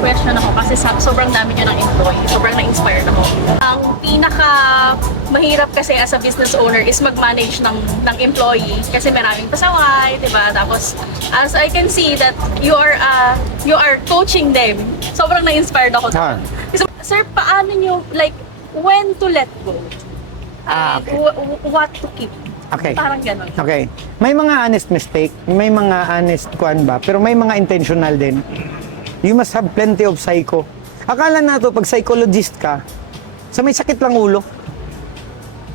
question ako kasi sobrang dami nyo ng employee. Sobrang na-inspired ako. Ang pinaka mahirap kasi as a business owner is mag-manage ng employee kasi maraming pasaway, di ba? Tapos, as I can see that you are coaching them. Sobrang na-inspired ako. So, sir, paano nyo, like, when to let go? Okay. What to keep? Okay. Parang ganun. Okay. May mga honest mistake, may mga honest kuan ba, pero may mga intentional din. You must have plenty of psycho. Akala nato pag psychologist ka, sa may sakit lang ulo.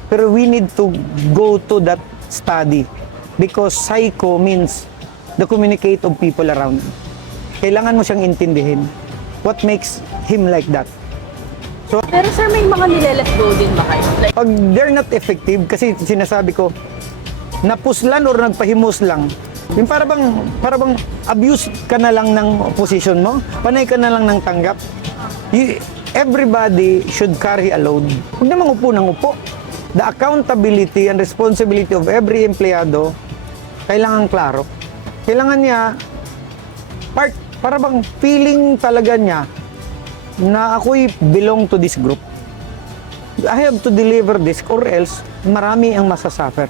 Pero we need to go to that study because psycho means the communicate of people around. Kailangan mo siyang intindihin. What makes him like that? So, Pero sir, may mga nile-let go din ba kayo? Like, pag they're not effective, kasi sinasabi ko, napuslan or nagpahimus lang, yung para bang abuse ka na lang ng position mo, panay ka na lang ng tanggap. Everybody should carry a load. Huwag namang upo ng upo. The accountability and responsibility of every empleyado, kailangan klaro. Kailangan niya, para bang feeling talaga niya, na ako'y belong to this group. I have to deliver this or else marami ang masasuffer.